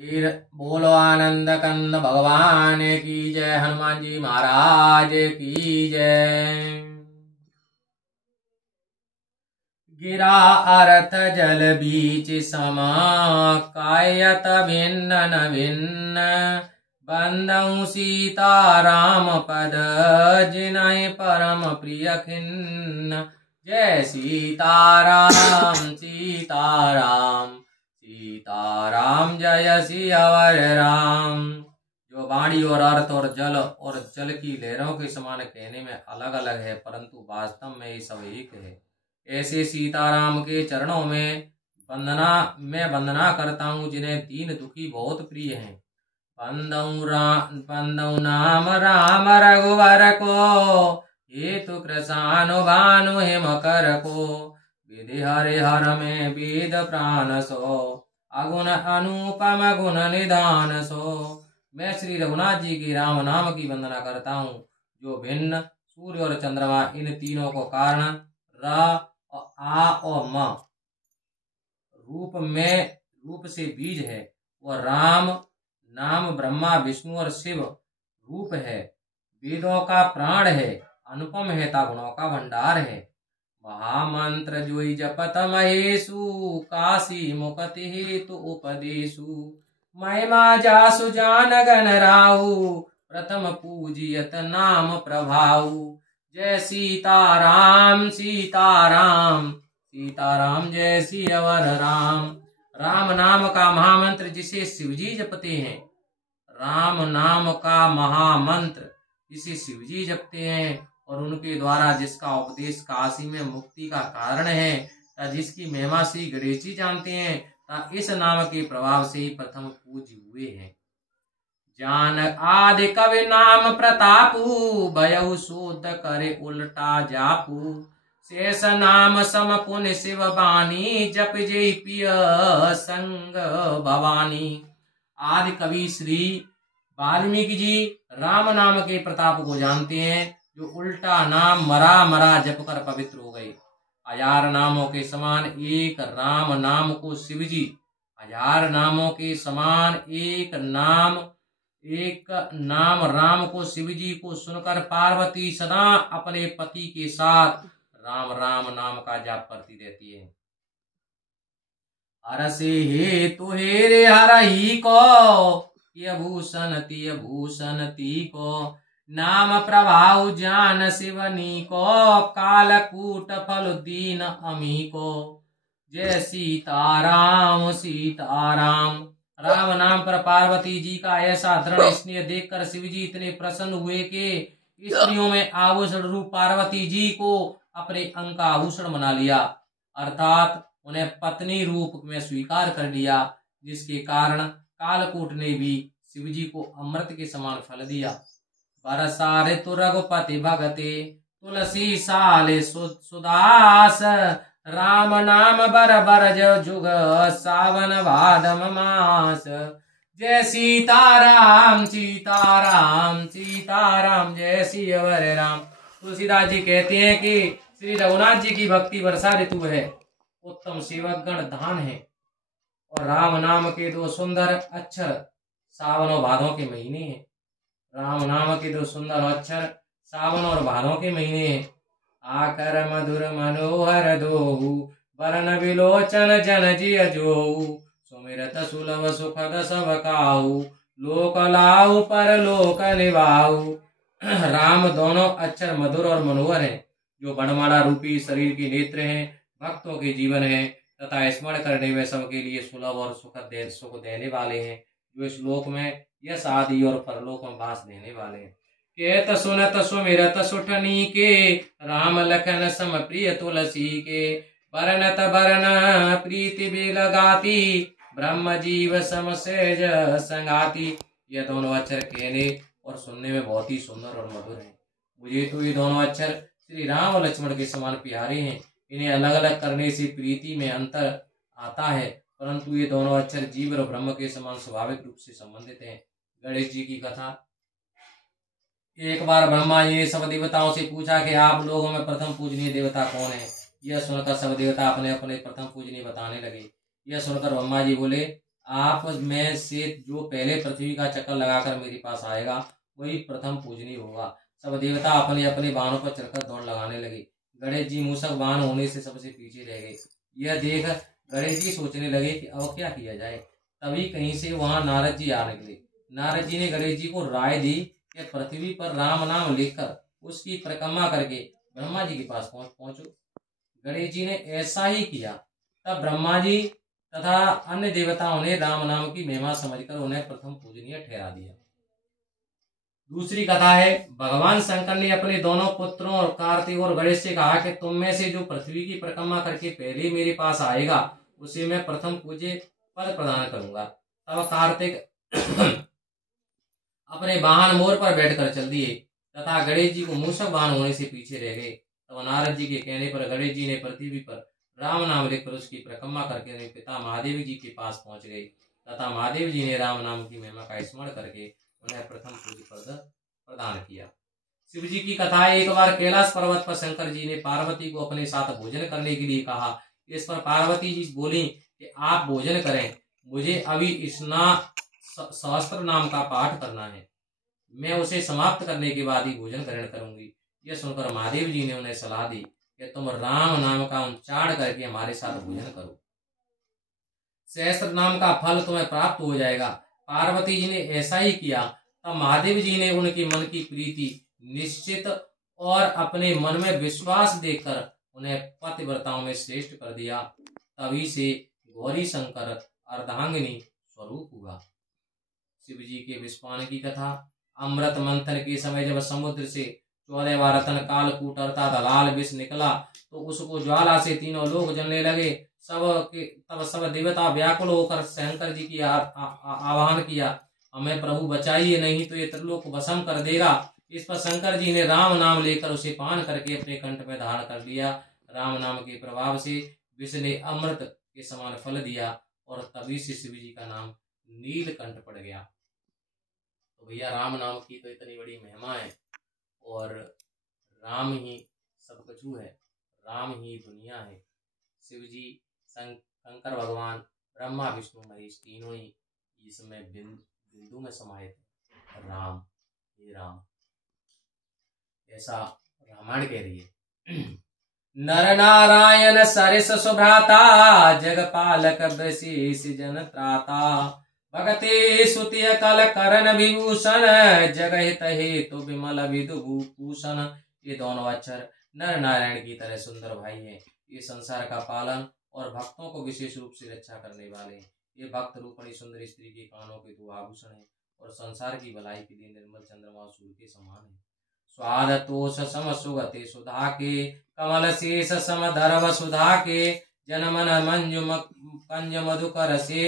फिर बोलो आनंद कंद भगवान की जय, हनुमान जी महाराज की जय। गिरा अर्थ जल बीच समा, कायत भिन्न न भिन्न, बंदऊ सीता राम पद, जिनहि परम प्रिय खिन्न। जय सीताराम सीताराम सीताराम, जय सियावर राम। जो वाणी और अर्थ और जल की लहरों के समान कहने में अलग अलग है, परंतु वास्तव में ये सब एक है। ऐसे सीताराम के चरणों में वंदना करता हूँ, जिन्हें दीन दुखी बहुत प्रिय हैं। बंदऊ नाम राम रघुवर को, हेतु कृशानु हिम कर को। विधि हरि हर में वेद प्राण सो, अगुण अनुपम गुण निधान सो। मैं श्री रघुनाथ जी की राम नाम की वंदना करता हूँ, जो भिन्न सूर्य और चंद्रमा इन तीनों को कारण र आ और म रूप से बीज है। वह राम नाम ब्रह्मा विष्णु और शिव रूप है, वेदों का प्राण है, अनुपम है, गुणों का भंडार है। महामंत्र जोई जपत महेशु, काशी मुक्ति हेतु उपदेशु। महिमा जासु जान गण राहु, प्रथम पूजियत नाम प्रभाऊ। जय सीताराम सीताराम सीताराम, जय सियावर राम। राम नाम का महामंत्र जिसे शिवजी जपते हैं, राम नाम का महामंत्र जिसे शिवजी जपते हैं और उनके द्वारा जिसका उपदेश काशी में मुक्ति का कारण है, जिसकी महिमा श्री गणेश जी जानते हैं, इस नाम के प्रभाव से ही प्रथम पूज्य हुए हैं। जान आदि कवि नाम प्रतापू, भयउ शोध करे उल्टा जापू। शेष नाम सम पुण्य शिव बानी, जप जय पिय संग भवानी। आदि कवि श्री वाल्मीकि जी राम नाम के प्रताप को जानते हैं, जो उल्टा नाम मरा मरा जप कर पवित्र हो गए। हजार नामों के समान एक राम नाम को शिवजी, हजार नामों के समान एक नाम राम को शिवजी को सुनकर पार्वती सदा अपने पति के साथ राम राम नाम का जाप करती रहती है। हर से हे तु हे रे हर ही को, ये भूषण ती को। नाम प्रभाव जान शिवनी को, कालकूट फल दीन अमी को। जय सीताराम सीताराम। राम नाम पर पार्वती जी का ऐसा दृढ़ स्नेह देखकर शिवजी इतने प्रसन्न हुए कि स्त्रियों में आभूषण रूप पार्वती जी को अपने अंग का आभूषण बना लिया, अर्थात उन्हें पत्नी रूप में स्वीकार कर लिया, जिसके कारण कालकूट ने भी शिवजी को अमृत के समान फल दिया। बरसा ऋतु रघुपति भगते, तुलसी साले सुदास। राम नाम बर बर जुग, सावन भादम मास। जय सीताराम सीताराम सीताराम, जय सियावर राम। तुलसीदास जी कहते हैं कि श्री रघुनाथ जी की भक्ति वर्षा ऋतु है, उत्तम सेवक गण धान है, और राम नाम के दो सुंदर अक्षर सावन और भादों के महीने हैं। राम नाम के दो सुंदर अक्षर सावन और भादों के महीने हैं। आकर मधुर मनोहर दोहु, वरन विलोचन जन जिय जोहु। सुमिरत सुलभ सुखद सब काहू, लोक लाहु पर लोक निभाहु। राम दोनों अक्षर मधुर और मनोहर हैं, जो बनमाला रूपी शरीर के नेत्र हैं, भक्तों के जीवन है, तथा स्मरण करने में सबके लिए सुलभ और सुख देने वाले हैं, जो इस लोक में यश आदि और परलोक में वास देने वाले हैं। केत सुनत सुमिरत सुठनी के, राम लखन सम प्रिय तुलसी के। बरनत बरन प्रीति भी लगाती, ब्रह्म जीव सम सेज संगाती। यह दोनों अक्षर कहने और सुनने में बहुत ही सुंदर और मधुर है। मुझे तो ये दोनों अक्षर श्री राम और लक्ष्मण के समान प्यारे हैं। इन्हें अलग अलग करने से प्रीति में अंतर आता है, परंतु ये दोनों अक्षर जीव और ब्रह्म के समान स्वाभाविक रूप से संबंधित हैं। गणेश जी की कथा। एक बार ब्रह्मा जी ने सब देवताओं से पूछा कि आप लोगों में प्रथम पूजनीय देवता कौन है। यह सुनकर सब देवता अपने अपने प्रथम पूजनीय बताने लगे। यह सुनकर ब्रह्मा जी बोले, आप में से जो पहले पृथ्वी का चक्कर लगाकर मेरे पास आएगा वही प्रथम पूजनीय होगा। सब देवता अपने अपने बाणों पर चढ़कर दौड़ लगाने लगे। गणेश जी मूषक बाण होने से सबसे पीछे रह गए। यह देख गणेश जी सोचने लगे कि अब क्या किया जाए। तभी कहीं से वहां नारद जी आ निकले। नारद जी ने गणेश जी को राय दी कि पृथ्वी पर राम नाम लिखकर उसकी परिक्रमा करके ब्रह्मा जी के पास पहुंचो। गणेश जी ने ऐसा ही किया। तब ब्रह्मा जी तथा अन्य देवताओं ने राम नाम की महिमा समझकर उन्हें प्रथम पूजनीय ठहरा दिया। दूसरी कथा है, भगवान शंकर ने अपने दोनों पुत्रों और कार्तिक और गणेश से कहा कि तुम में से जो पृथ्वी की परिक्रमा करके पहले मेरे पास आएगा उसे मैं प्रथम पूज्य पद प्रदान करूंगा। तब कार्तिक अपने वाहन मोर पर बैठकर चल दिए तथा गणेश जी को मूषक बाण होने से पीछे रह गए। तब नारद जी के कहने पर गणेश जी ने पृथ्वी पर राम नाम लिखकर उसकी परिक्रमा करके अपने पिता महादेव जी के पास पहुंच गए तथा महादेव जी ने राम नाम की महिमा का स्मरण करके उन्हें प्रथम पूज्य पद प्रदान किया। शिव जी की कथा है, एक बार कैलाश पर्वत पर शंकर जी ने पार्वती को अपने साथ भोजन करने के लिए कहा। इस पर पार्वती जी बोली कि आप भोजन करें, मुझे अभी सहस्त्र नाम का पाठ करना है, मैं उसे समाप्त करने के बाद ही भोजन ग्रहण करूंगी। यह सुनकर महादेव जी ने उन्हें सलाह दी कि तुम राम नाम का उच्चारण करके हमारे साथ भोजन करो, सहस्त्र नाम का फल तुम्हें प्राप्त हो जाएगा। पार्वती जी ने ऐसा ही किया। तब महादेव जी ने उनके मन की प्रीति निश्चित और अपने मन में विश्वास देखकर उन्हें पतिव्रताओं में श्रेष्ठ कर दिया। तभी से गौरी शंकर अर्धांगिनी स्वरूप हुआ। शिव जी के विस्फान की कथा। अमृत मंथन के समय जब समुद्र से 14 बार रतन कालकूट अर्थात लाल विष निकला तो उसको ज्वाला से तीनों लोग जलने लगे। तब सब देवता व्याकुल होकर शंकर जी की आह्वान किया, हमें प्रभु बचाइए, नहीं तो ये त्रिलोक को भस्म कर देगा। इस पर शंकर जी ने राम नाम लेकर उसे पान करके अपने कंठ में धारण कर लिया। राम नाम के प्रभाव से विष ने अमृत के समान फल दिया और तभी से शिव जी का नाम नीलकंठ पड़ गया। तो भैया राम नाम की तो इतनी बड़ी महिमा है और राम ही सब कुछ है, राम ही दुनिया है। शिव जी शंकर भगवान ब्रह्मा विष्णु महेश तीनों ही इसमें बिंदु में समाहित है। राम हे राम, ऐसा रामायण कह रही है। नर नारायण सरिस सुभ्राता जगपालक विशेष जन त्राता भगते सुतिय कल करण विभूषण जगहित हेतु विमल विदुभूषण। ये दोनों अक्षर नर नारायण की तरह सुंदर भाई हैं। ये संसार का पालन और भक्तों को विशेष रूप से रक्षा करने वाले हैं। ये भक्त रूपणी सुंदर स्त्री के कानों के 2 आभूषण हैं और संसार की भलाई के लिए निर्मल चंद्रमा सूर्य के समान है। स्वाद तोष सम सुगते सुधा के कमल शेष सम धरव सुधा के जनमन मंजु कंज मधुकर से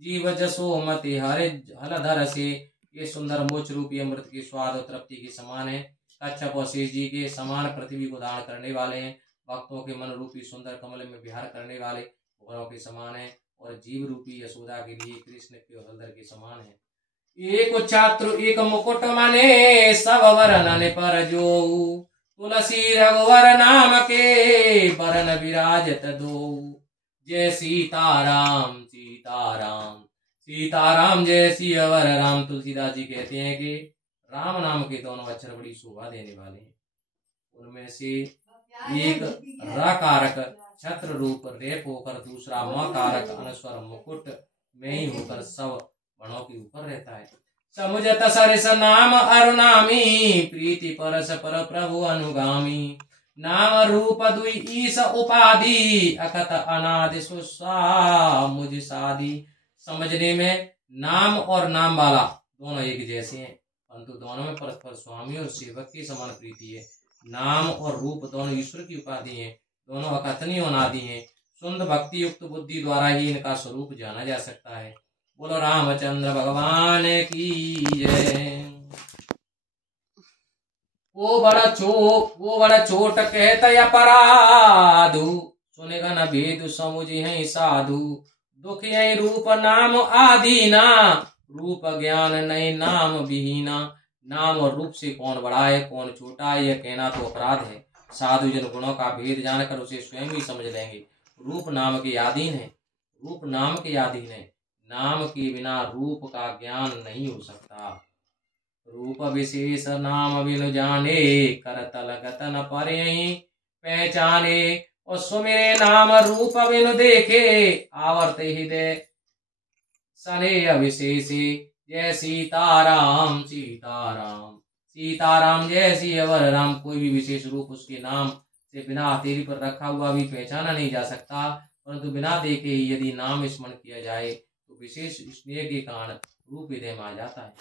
जीव जसो मति हरे हलधर से। ये सुंदर मोक्ष रूपी अमृत के स्वाद और तृप्ति के समान है। कच्छप और शेष जी के समान पृथ्वी को दान करने वाले हैं। भक्तों के मन रूपी सुंदर कमल में विहार करने वाले घोड़ों के समान है और जीव रूपी यशोदा के लिए कृष्ण के हलधर के समान है। एक छात्र एक मुकुट मने सब वरन पर जो तुलसी रघुवर नाम के वरन विराजत दो। जय सीताराम सीताराम सीताराम जय सियावर राम। तुलसीदास जी कहते हैं कि राम नाम के दोनों अक्षर बड़ी शोभा देने वाले हैं। उनमें से एक र कारक छत्र रूप रेप होकर दूसरा म कारक अनुस्वर मुकुट में ही होकर सब गणों के ऊपर रहता है। समुझत सरिस नाम अरुणामी प्रीति परस पर प्रभु अनुगामी। नाम रूप दुई ईस उपाधि अकत अनादि सुसा मुझ साधी। समझने में नाम और नाम वाला दोनों एक जैसे हैं परंतु दोनों में परस्पर स्वामी और सेवक की समान प्रीति है। नाम और रूप दोनों ईश्वर की उपाधि हैं, दोनों अकथनीय अनादि हैं। शुद्ध भक्ति युक्त बुद्धि द्वारा ही इनका स्वरूप जाना जा सकता है। बोलो रामचंद्र भगवान की जय। वो बड़ा छोट कहत अपराधु सुनेगा न भेद समुझे हैं साधु। दुख यही रूप नाम आदीना रूप ज्ञान नहीं नाम विहीना। नाम और रूप से कौन बड़ा है कौन छोटा है यह कहना तो अपराध है। साधु जन गुणों का भेद जानकर उसे स्वयं ही समझ लेंगे। रूप नाम के अधीन है, रूप नाम के अधीन है, नाम के बिना रूप का ज्ञान नहीं हो सकता। रूप विशेष नाम बिनु जाने, करतल गतन परयहि पहचाने। और सुमिरे नाम रूप बिनु देखे, आवर्त हृदय स्नेह विशेषे। जय सीताराम सीताराम सीताराम, जय श्री अवर राम। कोई भी विशेष रूप उसके नाम से बिना हथेली पर रखा हुआ भी पहचाना नहीं जा सकता, परंतु बिना देखे ही यदि नाम स्मरण किया जाए तो विशेष स्नेह के कारण रूप हृदय में आ जाता है।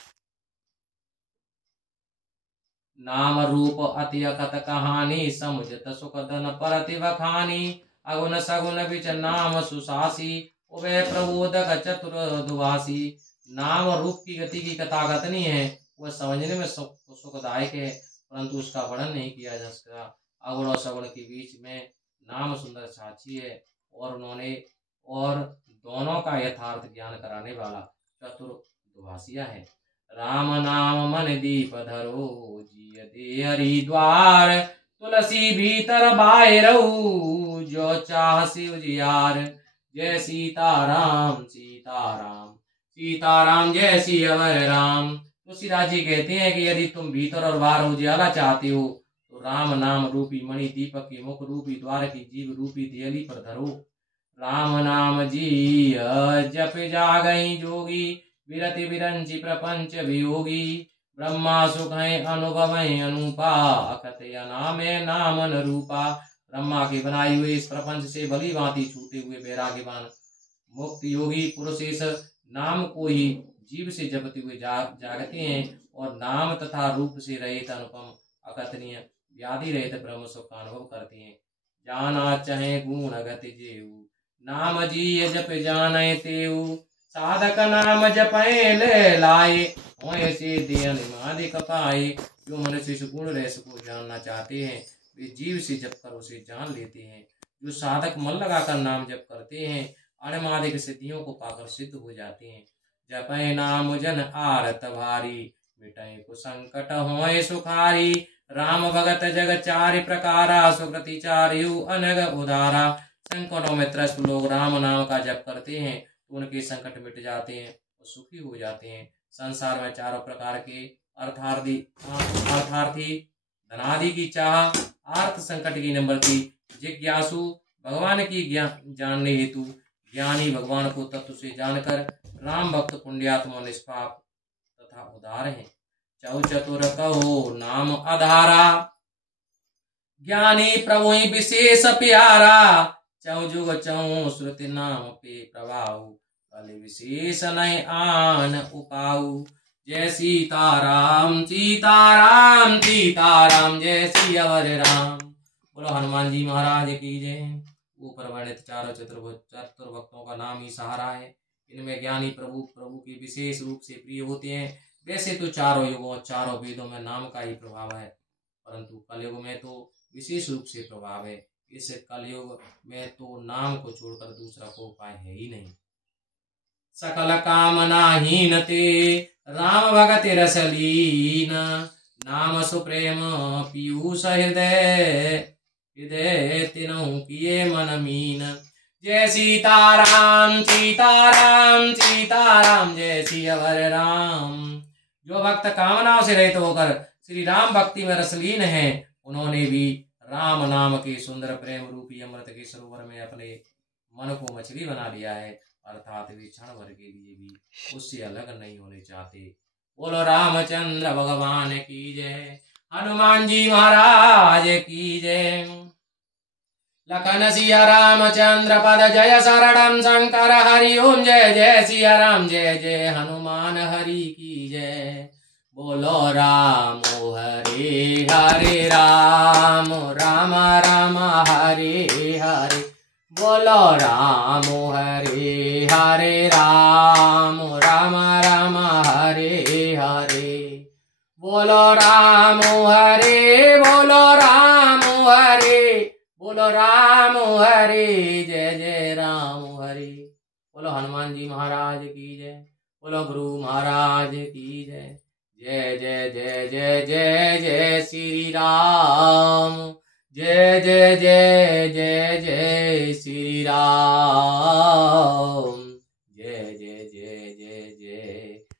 नाम रूप अति अकथ कहानी, समुझत सुख धन परति बखानी। अगुन सगुन विच नाम सुशासी, उभय प्रबोधक चतुर दुभासी। नाम रूप की गति की कथा कथनी है, वह समझने में सुखदायक है, परंतु उसका वर्णन नहीं किया जा सकता। अगुण और सगुण के बीच में नाम सुंदर साक्षी है, और दोनों का यथार्थ ज्ञान कराने वाला चतुर दुभाषिया है। राम नाम मन दीप धरो, जिय दे हरिद्वार। तुलसी भीतर बाहिरऊ, जो चाह शिव जियार। जय सीताराम सीताराम सीताराम, जय श्री अवर राम। तुलसीदास जी कहते हैं कि यदि तुम भीतर और बाहर उजियाला चाहते हो तो राम नाम रूपी मणि दीपक के मुख रूपी द्वार की जीव रूपी दियली पर धरो। राम नाम जी जप जागई जोगी, विरति विरंचि प्रपंच वियोगी। ब्रह्मा सुख है अनुभव अनुपा, अकथ नामे नामन रूपा। ब्रह्मा के बनाई हुए इस प्रपंच से भली भांति छूटे हुए वैराग्यवान मुक्त योगी पुरुष इस नाम को ही जीव से जपते हुए जागते हैं, और नाम तथा रूप से रहित अनुपम अकथनीय व्याधि रहित ब्रह्म सुख का अनुभव करते हैं। जाना चाहे गुण गति जेऊ, नाम जी जप जाने तेऊ। साधक नाम जपे ले लाए, होए से देन मादिक पाए। जो मनुष्य इस गुण रस को जानना चाहते हैं वे जीव से जप कर उसे जान लेते हैं। जो साधक मन लगाकर नाम जप करते हैं अणमादिक सिद्धियों को पाकर सिद्ध हो जाते हैं। जपै नाम जन आरत भारी, मिटै कुसंकट होए सुखारी। राम भगत जग चारि प्रकारा, सुकृति चार्यु अनग उदारा। संकटों में त्रस्त लोग राम नाम का जप करते हैं तो उनके संकट मिट जाते हैं और सुखी हो जाते हैं। संसार में चारों प्रकार के अर्थार्थी, धनादि की चाह, आर्थ संकट की निवृत्ति, जिज्ञासु भगवान की जानने हेतु, ज्ञानी भगवान को तत्व से जानकर, राम भक्त पुण्यात्मा निष्पाप तथा उदार है। चौ चतुर कहो नाम आधारा, ज्ञानी प्रभु विशेष प्यारा। चौ जुग चौ श्रुति नाम पे प्रभाव, कल विशेष नय आन उपाऊ। जय सीताराम सीताराम सीताराम, जय श्री अवर राम। बोलो हनुमान जी महाराज की जय। ऊपर वर्णित चारों चतुर भक्तों का नाम ही सहारा है। इनमें ज्ञानी प्रभु के विशेष रूप से प्रिय होते हैं। वैसे तो चारों युगों चारों वेदों में नाम का ही प्रभाव है, परंतु कलयुग में तो विशेष रूप से प्रभाव है। इस कलयुग में तो नाम को छोड़कर दूसरा कोई उपाय है ही नहीं। सकल कामना हीन ते, राम भगत रस लीन। नाम सुप्रेम पीयूष हृदय, हृदय तिनहु किए मन मीन। जय सीताराम सीताराम सीताराम, जय श्री अवर राम। जो भक्त कामनाओं से रहित होकर श्री राम भक्ति में रसलीन हैं, उन्होंने भी राम नाम के सुंदर प्रेम रूपी अमृत के सरोवर में अपने मन को मछली बना लिया है, अर्थात वे क्षण भर के लिए भी उससे अलग नहीं होने चाहते। बोलो रामचंद्र भगवान की जय, हनुमान जी महाराज की जय। लखन सिया रामचंद्र पद जय शरणम शंकर हरि ओम। जय जय सिया राम, जय जय हनुमान हरि की जय। बोलो राम हरे हरे राम, राम राम हरे हरे। बोलो राम हरे हरे राम, राम राम हरे हरे। बोलो राम हरे, बोलो राम हरे, बोलो राम हरे। जय जय राम हरे। बोलो हनुमान जी महाराज की जय। बोलो गुरु महाराज की जय। जय जय जय जय जय जय श्री राम, जय जय जय जय जय श्री राम।